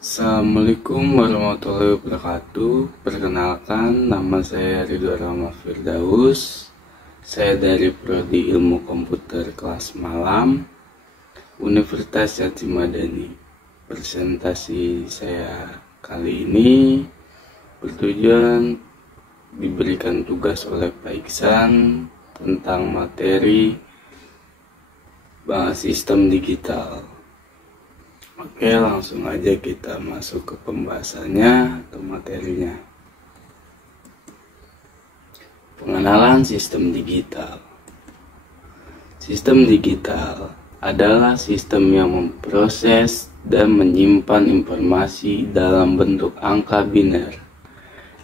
Assalamualaikum warahmatullahi wabarakatuh. Perkenalkan, nama saya Ridwan Rahmat Firdaus. Saya dari Prodi Ilmu Komputer kelas malam Universitas Syarif Madani. Presentasi saya kali ini bertujuan diberikan tugas oleh Pak Iksan tentang materi sistem digital. Oke, langsung aja kita masuk ke pembahasannya atau materinya. Pengenalan sistem digital. Sistem digital adalah sistem yang memproses dan menyimpan informasi dalam bentuk angka biner.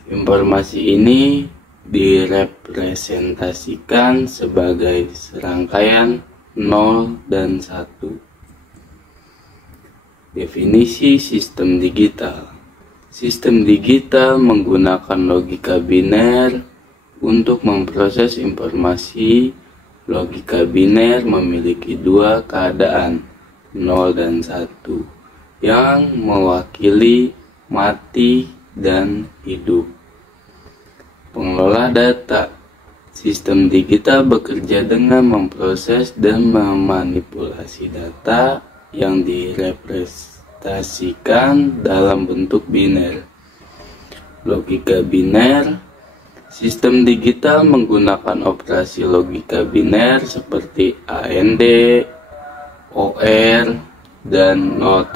Informasi ini direpresentasikan sebagai serangkaian 0 dan 1. Definisi sistem digital. Sistem digital menggunakan logika biner untuk memproses informasi. Logika biner memiliki dua keadaan, 0 dan 1, yang mewakili mati dan hidup. Pengelola data. Sistem digital bekerja dengan memproses dan memanipulasi data yang direpresentasikan dalam bentuk biner. Logika biner. Sistem digital menggunakan operasi logika biner seperti AND, OR, dan NOT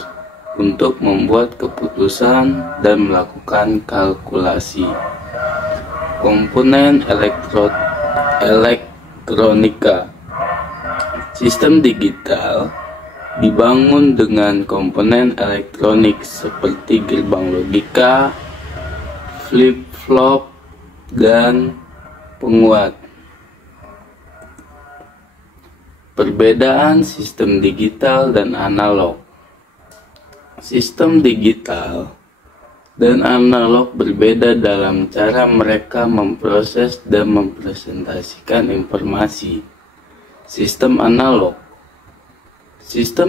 untuk membuat keputusan dan melakukan kalkulasi. Komponen elektronika. Sistem digital dibangun dengan komponen elektronik seperti gerbang logika, flip-flop, dan penguat. Perbedaan sistem digital dan analog. Sistem digital dan analog berbeda dalam cara mereka memproses dan mempresentasikan informasi. Sistem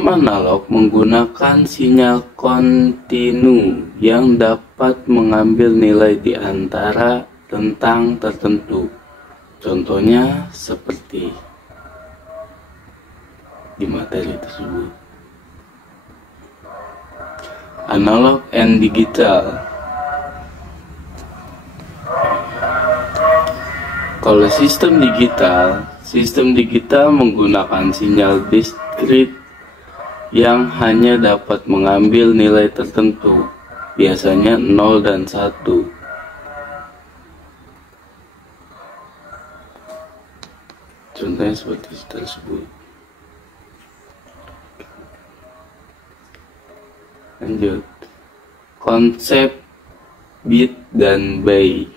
analog menggunakan sinyal kontinu yang dapat mengambil nilai di antara rentang tertentu. Contohnya seperti di materi tersebut. Analog and digital. Kalau sistem digital menggunakan sinyal diskrit yang hanya dapat mengambil nilai tertentu, biasanya 0 dan 1. Contohnya seperti tersebut. Lanjut. Konsep bit dan byte.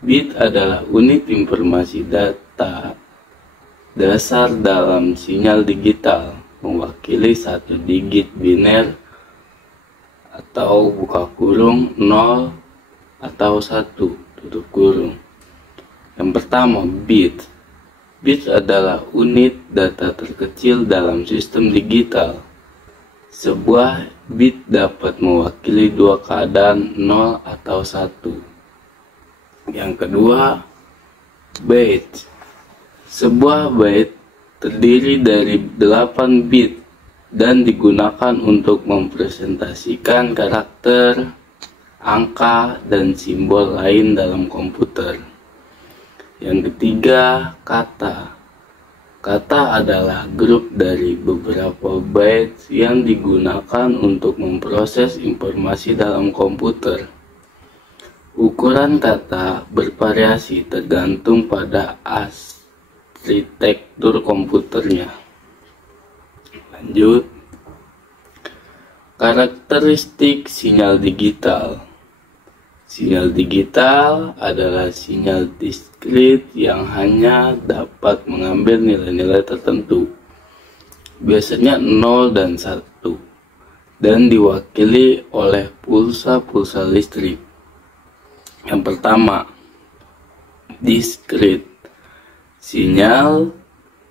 Bit adalah unit informasi data dasar dalam sinyal digital, mewakili satu digit biner atau buka kurung 0 atau 1 tutup kurung. Yang pertama, bit. Bit adalah unit data terkecil dalam sistem digital. Sebuah bit dapat mewakili dua keadaan, 0 atau 1. Yang kedua, byte. Sebuah byte terdiri dari 8 bit dan digunakan untuk mempresentasikan karakter, angka, dan simbol lain dalam komputer. Yang ketiga, kata. Kata adalah grup dari beberapa byte yang digunakan untuk memproses informasi dalam komputer. Ukuran kata bervariasi tergantung pada arsitektur komputernya. Lanjut. Karakteristik sinyal digital. Sinyal digital adalah sinyal diskrit yang hanya dapat mengambil nilai-nilai tertentu, biasanya 0 dan 1, dan diwakili oleh pulsa-pulsa listrik. Yang pertama, diskrit. Sinyal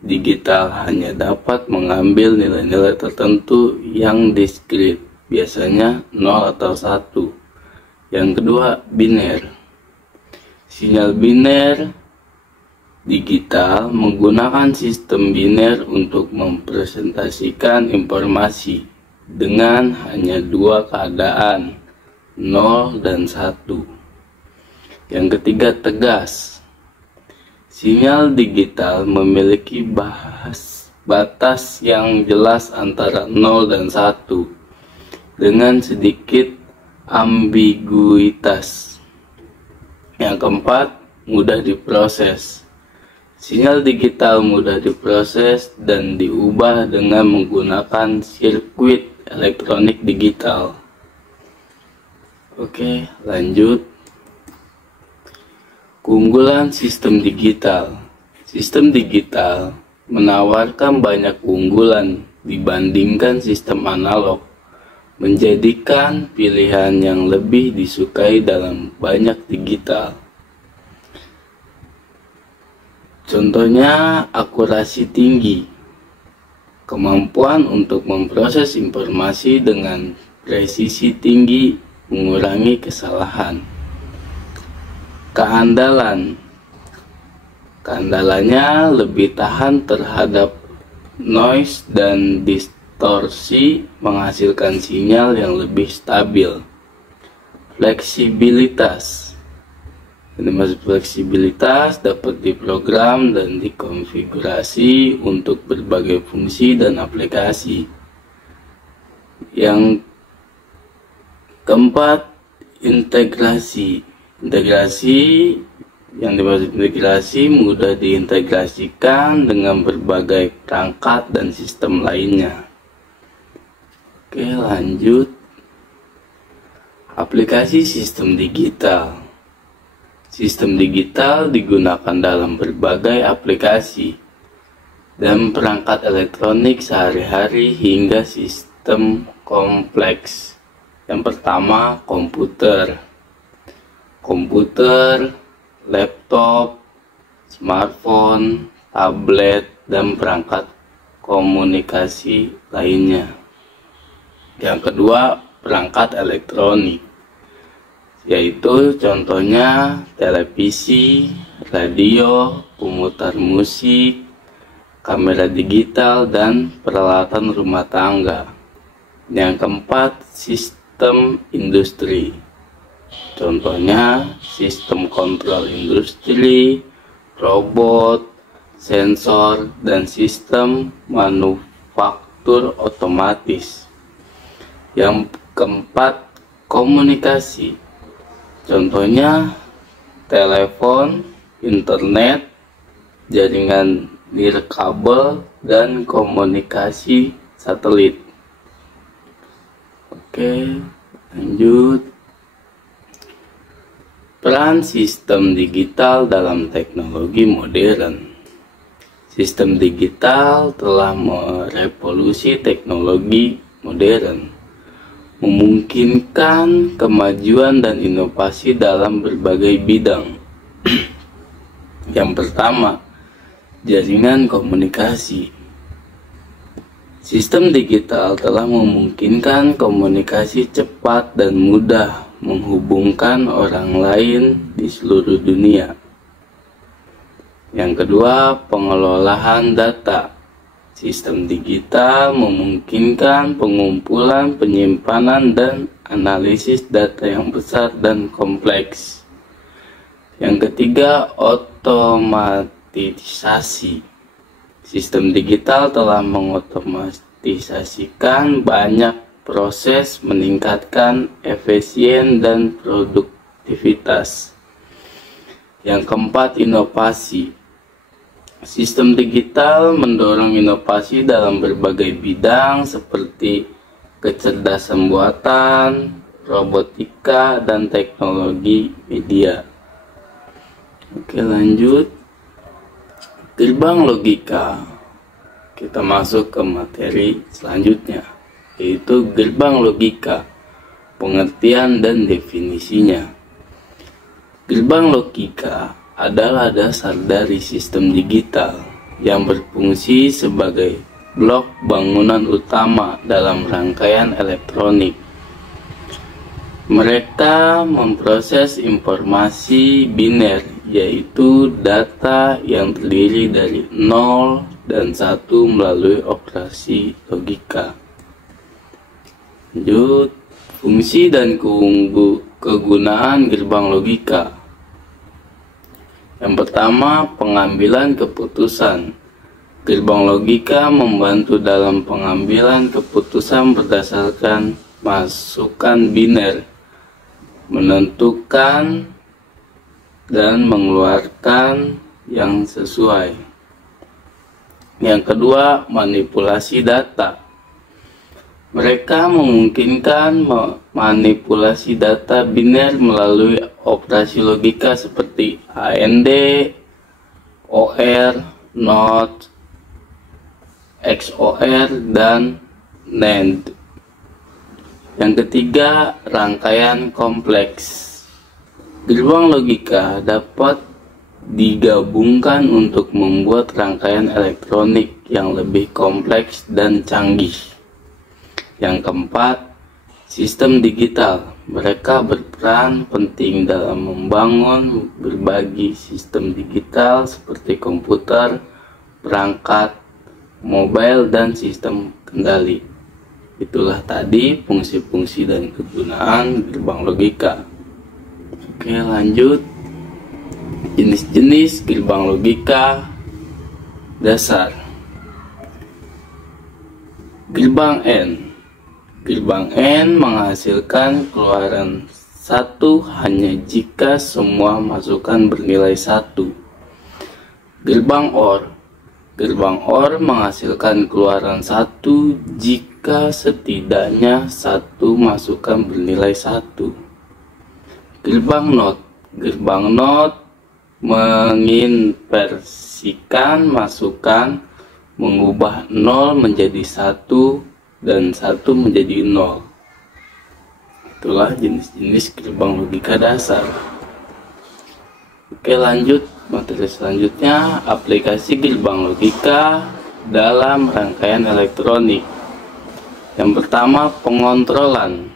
digital hanya dapat mengambil nilai-nilai tertentu yang diskrit, biasanya 0 atau 1. Yang kedua, biner. Sinyal biner digital menggunakan sistem biner untuk mempresentasikan informasi dengan hanya dua keadaan, 0 dan 1. Yang ketiga, tegas. Sinyal digital memiliki batas yang jelas antara 0 dan 1 dengan sedikit ambiguitas. Yang keempat, mudah diproses. Sinyal digital mudah diproses dan diubah dengan menggunakan sirkuit elektronik digital. Oke, lanjut. Keunggulan sistem digital. Sistem digital menawarkan banyak keunggulan dibandingkan sistem analog, menjadikan pilihan yang lebih disukai dalam banyak digital. Contohnya, akurasi tinggi, kemampuan untuk memproses informasi dengan presisi tinggi, mengurangi kesalahan. Keandalannya lebih tahan terhadap noise dan distorsi, menghasilkan sinyal yang lebih stabil. Fleksibilitas. Fleksibilitas dapat diprogram dan dikonfigurasi untuk berbagai fungsi dan aplikasi. Yang keempat, integrasi. Yang dimaksud integrasi mudah diintegrasikan dengan berbagai perangkat dan sistem lainnya. Oke, lanjut. Aplikasi sistem digital. Sistem digital digunakan dalam berbagai aplikasi dan perangkat elektronik sehari-hari hingga sistem kompleks. Yang pertama, komputer, laptop, smartphone, tablet, dan perangkat komunikasi lainnya. Yang kedua, perangkat elektronik, yaitu contohnya televisi, radio, pemutar musik, kamera digital, dan peralatan rumah tangga. Yang keempat, sistem industri. Contohnya sistem kontrol industri, robot, sensor, dan sistem manufaktur otomatis. Yang keempat, komunikasi. Contohnya telepon, internet, jaringan nirkabel, dan komunikasi satelit. Oke, lanjut. Peran sistem digital dalam teknologi modern. Sistem digital telah merevolusi teknologi modern, memungkinkan kemajuan dan inovasi dalam berbagai bidang. Yang pertama, jaringan komunikasi. Sistem digital telah memungkinkan komunikasi cepat dan mudah, menghubungkan orang lain di seluruh dunia. Yang kedua, pengelolaan data. Sistem digital memungkinkan pengumpulan, penyimpanan, dan analisis data yang besar dan kompleks. Yang ketiga, otomatisasi. Sistem digital telah mengotomatisasikan banyak proses, meningkatkan efisien dan produktivitas. Yang keempat, inovasi. Sistem digital mendorong inovasi dalam berbagai bidang seperti kecerdasan buatan, robotika, dan teknologi media. Oke, lanjut. Gerbang logika. Kita masuk ke materi selanjutnya, yaitu gerbang logika, pengertian dan definisinya. Gerbang logika adalah dasar dari sistem digital yang berfungsi sebagai blok bangunan utama dalam rangkaian elektronik. Mereka memproses informasi biner, yaitu data yang terdiri dari 0 dan 1 melalui operasi logika. Lanjut, fungsi dan kegunaan gerbang logika. Yang pertama, pengambilan keputusan. Gerbang logika membantu dalam pengambilan keputusan berdasarkan masukan biner, menentukan dan mengeluarkan yang sesuai. Yang kedua, manipulasi data. Mereka memungkinkan manipulasi data biner melalui operasi logika seperti AND, OR, NOT, XOR, dan NAND. Yang ketiga, rangkaian kompleks. Gerbang logika dapat digabungkan untuk membuat rangkaian elektronik yang lebih kompleks dan canggih. Yang keempat, sistem digital. Mereka berperan penting dalam membangun berbagai sistem digital seperti komputer, perangkat, mobile, dan sistem kendali. Itulah tadi fungsi-fungsi dan kegunaan gerbang logika. Oke, lanjut. Jenis-jenis gerbang logika dasar. Gerbang N. Gerbang N menghasilkan keluaran 1 hanya jika semua masukan bernilai 1. Gerbang OR. Gerbang OR menghasilkan keluaran 1 jika setidaknya 1 masukan bernilai 1. Gerbang NOT. Gerbang NOT menginversikan masukan, mengubah 0 menjadi 1 dan 1 menjadi 0. Itulah jenis-jenis gerbang logika dasar. Oke, lanjut materi selanjutnya, aplikasi gerbang logika dalam rangkaian elektronik. Yang pertama, pengontrolan.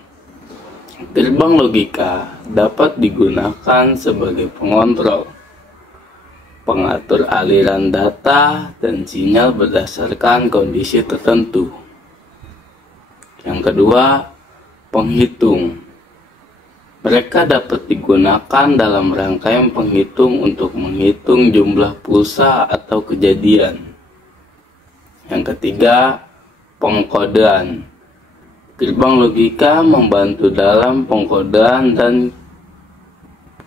Gerbang logika dapat digunakan sebagai pengontrol, pengatur aliran data dan sinyal berdasarkan kondisi tertentu. Yang kedua, penghitung. Mereka dapat digunakan dalam rangkaian penghitung untuk menghitung jumlah pulsa atau kejadian. Yang ketiga, pengkodean. Gerbang logika membantu dalam pengkodean dan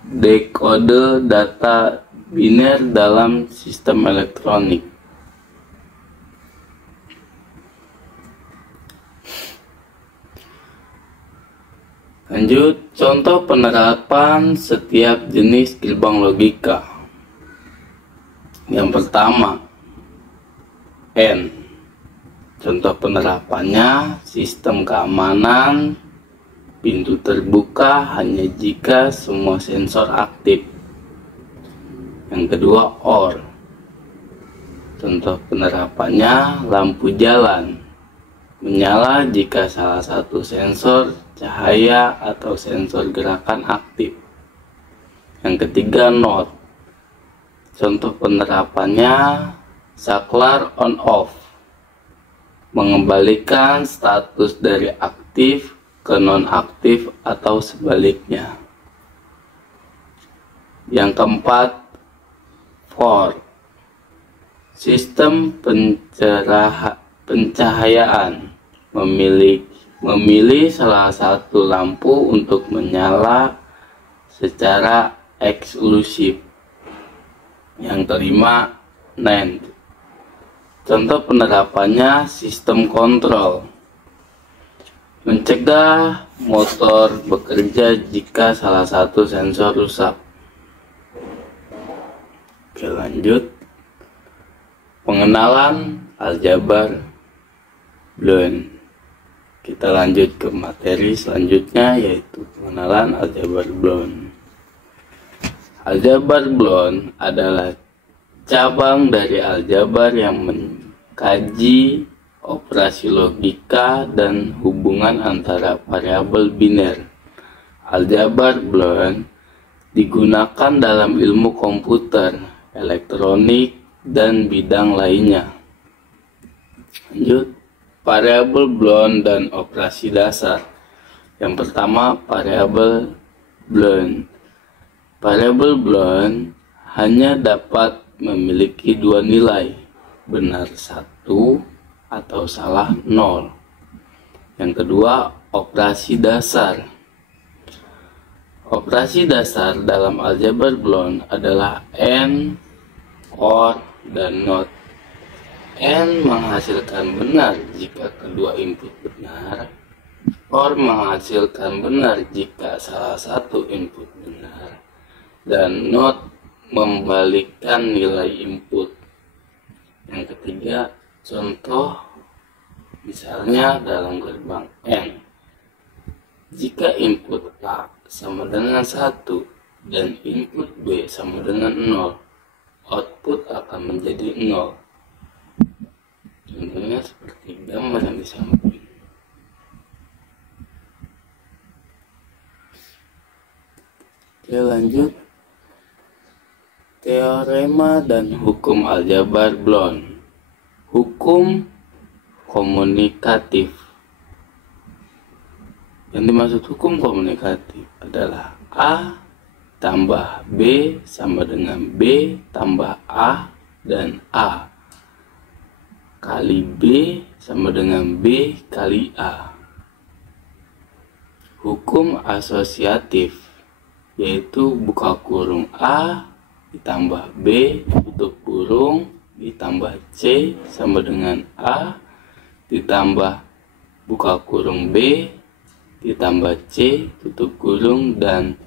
dekode data biner dalam sistem elektronik. Lanjut, contoh penerapan setiap jenis gerbang logika. Yang pertama, N. Contoh penerapannya, sistem keamanan, pintu terbuka hanya jika semua sensor aktif. Yang kedua, OR. Contoh penerapannya, lampu jalan, menyala jika salah satu sensor cahaya atau sensor gerakan aktif. Yang ketiga, NOT. Contoh penerapannya, saklar on off, mengembalikan status dari aktif ke nonaktif atau sebaliknya. Yang keempat, FOR. Sistem pencahayaan, memilih salah satu lampu untuk menyala secara eksklusif. Yang kelima, NAND. Contoh penerapannya, sistem kontrol, mencegah motor bekerja jika salah satu sensor rusak. Oke, lanjut. Pengenalan aljabar Boolean. Kita lanjut ke materi selanjutnya, yaitu pengenalan aljabar Boolean. Aljabar Boolean adalah cabang dari aljabar yang mengkaji operasi logika, dan hubungan antara variabel biner. Aljabar Boolean digunakan dalam ilmu komputer, elektronik, dan bidang lainnya. Lanjut, variabel Boolean dan operasi dasar. Yang pertama, variabel Boolean. Variabel Boolean hanya dapat memiliki dua nilai, benar 1 atau salah 0. Yang kedua, operasi dasar. Operasi dasar dalam aljabar Boolean adalah AND, OR, dan NOT. AND menghasilkan benar jika kedua input benar. OR menghasilkan benar jika salah satu input benar. Dan NOT membalikkan nilai input. Yang ketiga, contoh misalnya dalam gerbang AND. Jika input A sama dengan 1 dan input B sama dengan 0, output akan menjadi 0. Contohnya seperti gambar yang di samping. Oke, lanjut. Teorema dan hukum aljabar Boolean. Hukum komunikatif. Yang dimaksud hukum komunikatif adalah A tambah B sama dengan B tambah A dan A kali B sama dengan B kali A. Hukum asosiatif, yaitu buka kurung A ditambah B tutup kurung ditambah C sama dengan A ditambah buka kurung B ditambah C tutup kurung dan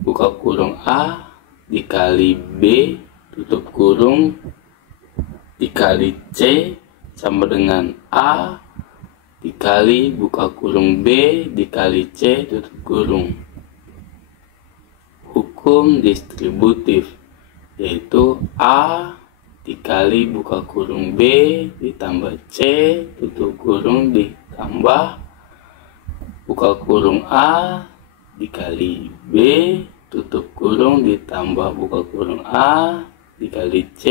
buka kurung A dikali B tutup kurung dikali C sama dengan A dikali buka kurung B dikali C tutup kurung. Hukum distributif, yaitu A dikali buka kurung B ditambah C tutup kurung ditambah buka kurung A dikali B tutup kurung ditambah buka kurung A dikali C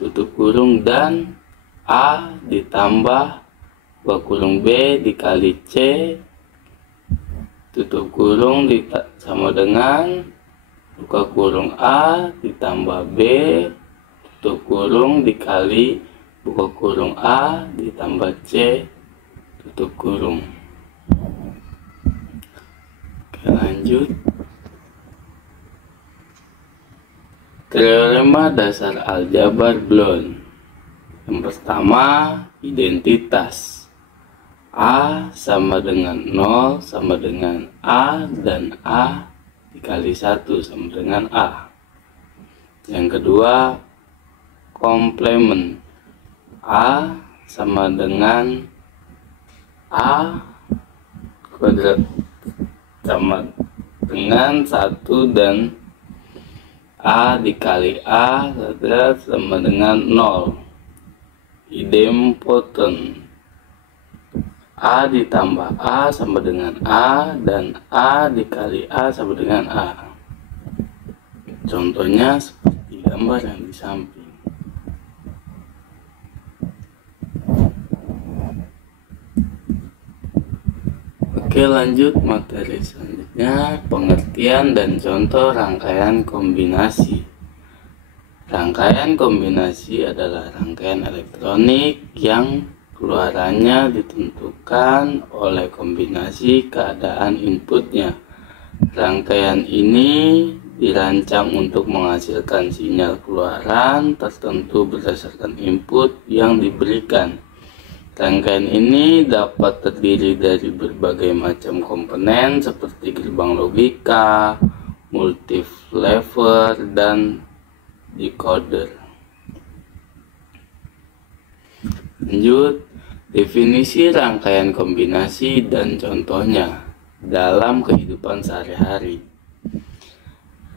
tutup kurung dan A ditambah buka kurung B dikali C tutup kurung sama dengan buka kurung A ditambah B tutup kurung dikali buka kurung A ditambah C tutup kurung. Oke, lanjut. Teorema dasar aljabar Boolean. Yang pertama, identitas. A sama dengan 0 sama dengan A dan A dikali 1 sama dengan A. Yang kedua, komplement. A sama dengan A kuadrat sama dengan 1 dan A dikali A kuadrat sama dengan 0. Idempotent. A ditambah A sama dengan A dan A dikali A sama dengan A. Contohnya seperti gambar yang di samping. Oke, lanjut materi selanjutnya, pengertian dan contoh rangkaian kombinasi. Rangkaian kombinasi adalah rangkaian elektronik yang keluarannya ditentukan oleh kombinasi keadaan inputnya. Rangkaian ini dirancang untuk menghasilkan sinyal keluaran tertentu berdasarkan input yang diberikan. Rangkaian ini dapat terdiri dari berbagai macam komponen seperti gerbang logika, multilever, dan decoder. Lanjut, definisi rangkaian kombinasi dan contohnya dalam kehidupan sehari-hari.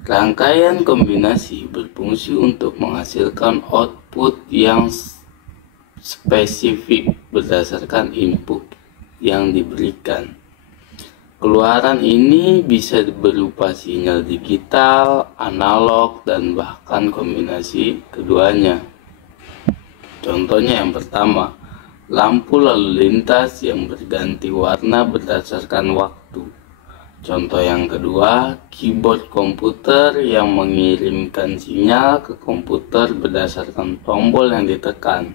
Rangkaian kombinasi berfungsi untuk menghasilkan output yang spesifik berdasarkan input yang diberikan. Keluaran ini bisa berupa sinyal digital, analog, dan bahkan kombinasi keduanya. Contohnya yang pertama, lampu lalu lintas yang berganti warna berdasarkan waktu. Contoh yang kedua, keyboard komputer yang mengirimkan sinyal ke komputer berdasarkan tombol yang ditekan.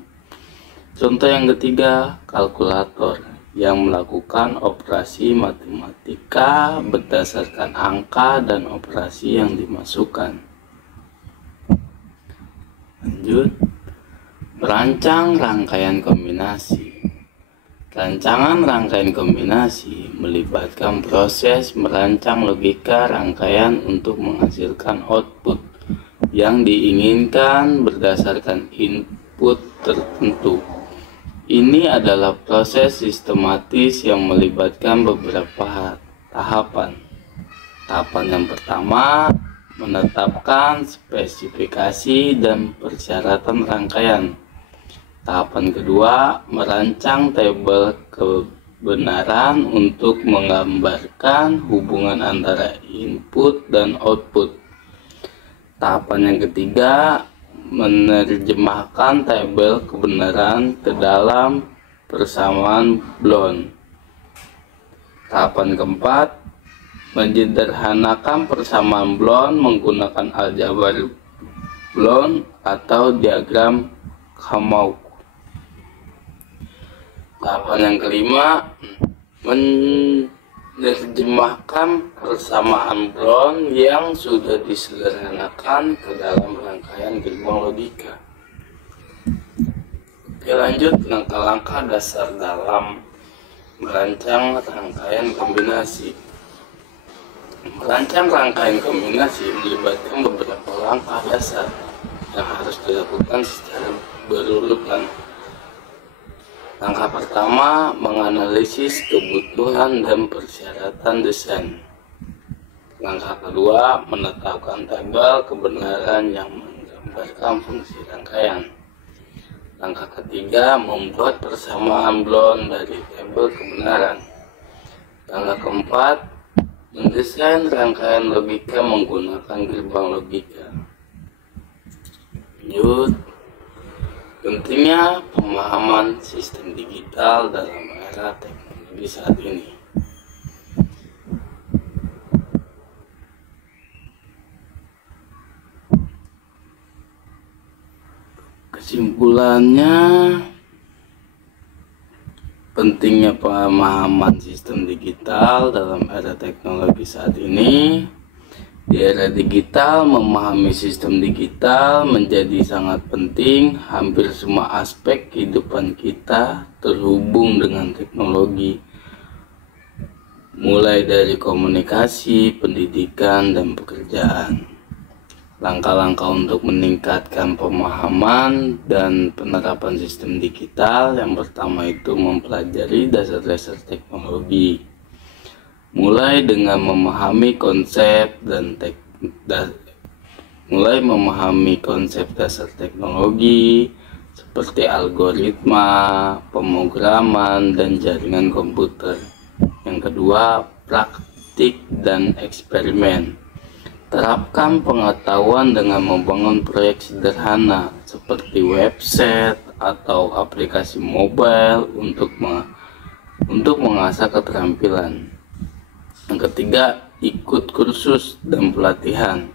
Contoh yang ketiga, kalkulator yang melakukan operasi matematika berdasarkan angka dan operasi yang dimasukkan. Lanjut, merancang rangkaian kombinasi. Rancangan rangkaian kombinasi melibatkan proses merancang logika rangkaian untuk menghasilkan output yang diinginkan berdasarkan input tertentu. Ini adalah proses sistematis yang melibatkan beberapa tahapan. Tahapan yang pertama, menetapkan spesifikasi dan persyaratan rangkaian. Tahapan kedua, merancang tabel kebenaran untuk menggambarkan hubungan antara input dan output. Tahapan yang ketiga, menerjemahkan tabel kebenaran ke dalam persamaan Bloom. Tahapan keempat, menyederhanakan persamaan Bloom menggunakan aljabar Bloom atau diagram Hammurabi. Tahapan yang kelima, menerjemahkan persamaan Bloom yang sudah disederhanakan ke dalam rangkaian gerbang logika. Oke, lanjut langkah-langkah dasar dalam merancang rangkaian kombinasi. Merancang rangkaian kombinasi melibatkan beberapa langkah dasar yang harus dilakukan secara berurutan. Langkah pertama, menganalisis kebutuhan dan persyaratan desain. Langkah kedua, menetapkan tabel kebenaran yang menggambarkan fungsi rangkaian. Langkah ketiga, membuat persamaan Bloom dari tabel kebenaran. Langkah keempat, mendesain rangkaian logika menggunakan gerbang logika. Lanjut, pentingnya pemahaman sistem digital dalam era teknologi saat ini. Kesimpulannya, pentingnya pemahaman sistem digital dalam era teknologi saat ini. Di era digital, memahami sistem digital menjadi sangat penting. Hampir semua aspek kehidupan kita terhubung dengan teknologi, mulai dari komunikasi, pendidikan, dan pekerjaan. Langkah-langkah untuk meningkatkan pemahaman dan penerapan sistem digital, yang pertama itu mempelajari dasar-dasar teknologi, mulai dengan memahami konsep dasar teknologi seperti algoritma, pemrograman, dan jaringan komputer. Yang kedua, praktik dan eksperimen. Terapkan pengetahuan dengan membangun proyek sederhana seperti website atau aplikasi mobile untuk mengasah keterampilan. Yang ketiga, ikut kursus dan pelatihan.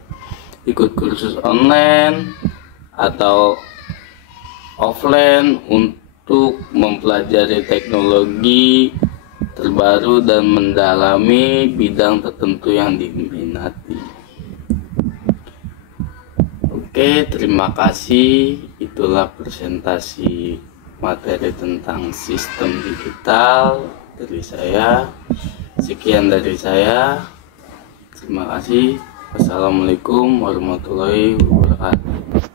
Ikut kursus online atau offline untuk mempelajari teknologi terbaru dan mendalami bidang tertentu yang diminati. Oke, terima kasih. Itulah presentasi materi tentang sistem digital dari saya. Sekian dari saya. Terima kasih. Wassalamualaikum warahmatullahi wabarakatuh.